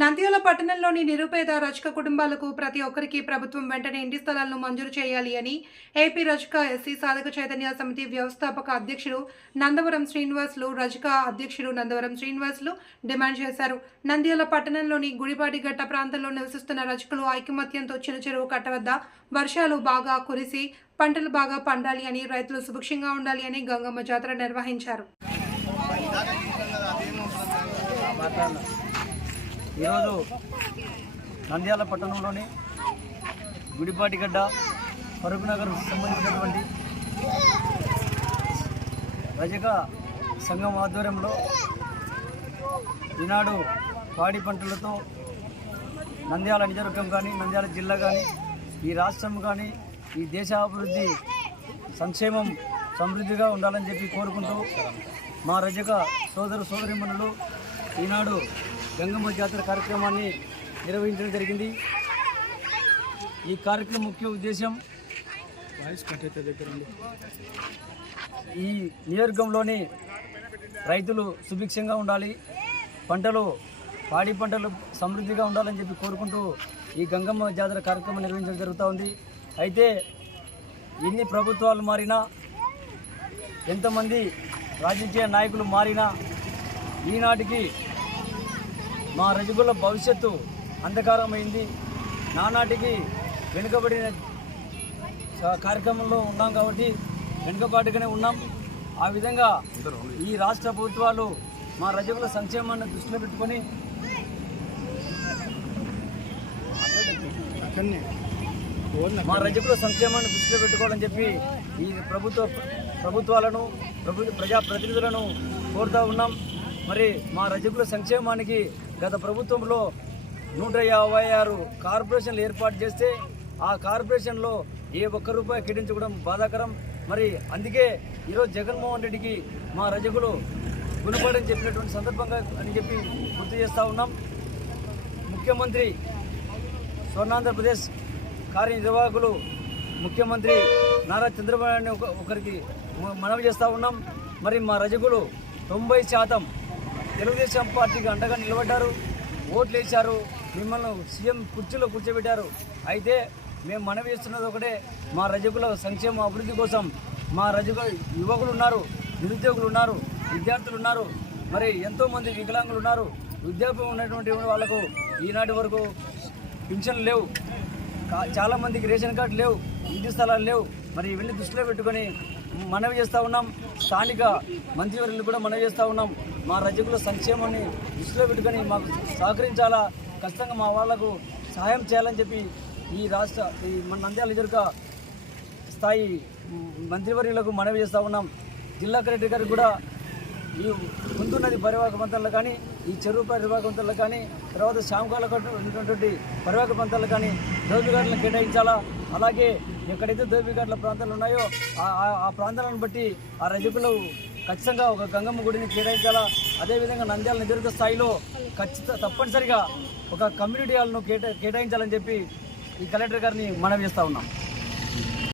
నంద్యాల పట్టణంలోని నిరుపేద రజక కుటుంబాలకు ప్రతి ఒక్కరికి ప్రభుత్వం వెంటనే ఇంటి స్థలాలను మంజూరు చేయాలి అని ఏపీ రజక ఎస్సీ సాధక చైతన్య సమితి వ్యవస్థాపక అధ్యక్షుడు నందవరం శ్రీనివాసులు రజక అధ్యక్షుడు నందవరం శ్రీనివాసులు డిమాండ్ చేశారు. నంద్యాల పట్టణంలోని గుడిపాటిగట్ట ప్రాంతంలో నివసిస్తున్న రజకులు ఐకమత్యంతో చిన్న చెరువు కట్ట వద్ద వర్షాలు బాగా కురిసి పంటలు బాగా పండాలి అని రైతులు సుభిక్షంగా ఉండాలి అని గంగమ్మ జాతర నిర్వహించారు. ఈరోజు నంద్యాల పట్టణంలోని గుడిపాటిగడ్డ ఫరూక్ నగర్ సంబంధించినటువంటి రజక సంఘం ఆధ్వర్యంలో ఈనాడు పాడి పంటలతో నంద్యాల నిజవర్గం కానీ నంద్యాల జిల్లా కానీ ఈ రాష్ట్రం కానీ ఈ దేశ అభివృద్ధి సంక్షేమం సమృద్ధిగా ఉండాలని చెప్పి కోరుకుంటూ మా రజక సోదరు సోదరిమణులు ఈనాడు గంగమ్మ జాతర కార్యక్రమాన్ని నిర్వహించడం జరిగింది. ఈ కార్యక్రమం ముఖ్య ఉద్దేశం ఈ నియోజకవర్గంలోని రైతులు సుభిక్షంగా ఉండాలి పంటలు పాడి పంటలు సమృద్ధిగా ఉండాలని చెప్పి కోరుకుంటూ ఈ గంగమ్మ జాతర కార్యక్రమం నిర్వహించడం జరుగుతూ ఉంది. అయితే ఎన్ని ప్రభుత్వాలు మారినా ఎంతమంది రాజకీయ నాయకులు మారినా ఈనాటికి మా రజకుల భవిష్యత్తు అంధకారమైంది. నానాటికి వెనుకబడిన కార్యక్రమంలో ఉన్నాం కాబట్టి వెనుకబాటుగానే ఉన్నాం. ఆ విధంగా ఈ రాష్ట్ర ప్రభుత్వాలు మా రజకుల సంక్షేమాన్ని దృష్టిలో పెట్టుకొని మా రజకుల సంక్షేమాన్ని దృష్టిలో పెట్టుకోవాలని చెప్పి ఈ ప్రభుత్వ ప్రభుత్వాలను ప్రభు ప్రజాప్రతినిధులను కోరుతూ ఉన్నాం. మరి మా రజకుల సంక్షేమానికి గత ప్రభుత్వంలో నూట యాభై ఆరు కార్పొరేషన్లు ఏర్పాటు చేస్తే ఆ కార్పొరేషన్లో ఏ ఒక్క రూపాయి కేటాయించుకోవడం బాధాకరం. మరి అందుకే ఈరోజు జగన్మోహన్ రెడ్డికి మా రజకులు గుణపడని చెప్పినటువంటి సందర్భంగా అని చెప్పి గుర్తు చేస్తూ ఉన్నాం. ముఖ్యమంత్రి స్వర్ణాంధ్రప్రదేశ్ కార్యనిర్వాహకులు ముఖ్యమంత్రి నారా చంద్రబాబు నాయుడు ఒకరికి మనవి చేస్తూ ఉన్నాం. మరి మా రజకులు తొంభై శాతం తెలుగుదేశం పార్టీకి అండగా నిలబడ్డారు ఓట్లు వేశారు మిమ్మల్ని సీఎం కుర్చీలో కూర్చోబెట్టారు. అయితే మేము మనవి చేస్తున్నది ఒకటే మా రజకుల సంక్షేమ అభివృద్ధి కోసం మా రజక యువకులు ఉన్నారు నిరుద్యోగులు ఉన్నారు విద్యార్థులు ఉన్నారు మరి ఎంతోమంది వికలాంగులు ఉన్నారు. వృద్ధాప్యం ఉన్నటువంటి వాళ్ళకు ఈనాటి వరకు పింఛన్లు లేవు. చాలామందికి రేషన్ కార్డు లేవు ఇంటి స్థలాలు లేవు. మరి ఇవన్నీ దృష్టిలో పెట్టుకొని మనవి చేస్తూ ఉన్నాం. స్థానిక మంత్రివర్యులు కూడా మనవి చేస్తూ ఉన్నాం. మా రజకుల సంక్షేమాన్ని దృష్టిలో పెట్టుకొని మాకు సహకరించాలా? ఖచ్చితంగా మా వాళ్ళకు సహాయం చేయాలని చెప్పి ఈ రాష్ట్ర ఈ మన నంద్యాల ఎదురుగా స్థాయి మంత్రివర్యులకు మనవి చేస్తూ ఉన్నాం. జిల్లా కలెక్టర్ గారికి కూడా ఈ ముందున్నది పరివాహక ప్రాంతాల్లో కానీ ఈ చెరువు పరివాహక ప్రాంతాల్లో కానీ తర్వాత శామకాల ఉన్నటువంటి పరివాహక పంతాలు కానీ దోబిఘాట్లను కేటాయించాలా? అలాగే ఎక్కడైతే దోబిఘాట్ల ప్రాంతాలు ఉన్నాయో ఆ- ఆ- ప్రాంతాలను బట్టి ఆ రజకులు ఖచ్చితంగా ఒక గంగమ్మ గుడిని కేటాయించాలా? అదేవిధంగా నంద్యాల నిజవర్గ స్థాయిలో ఖచ్చిత తప్పనిసరిగా ఒక కమ్యూనిటీ హాల్ను కేటా కేటాయించాలని చెప్పి ఈ కలెక్టర్ గారిని మనవి చేస్తూ ఉన్నాం.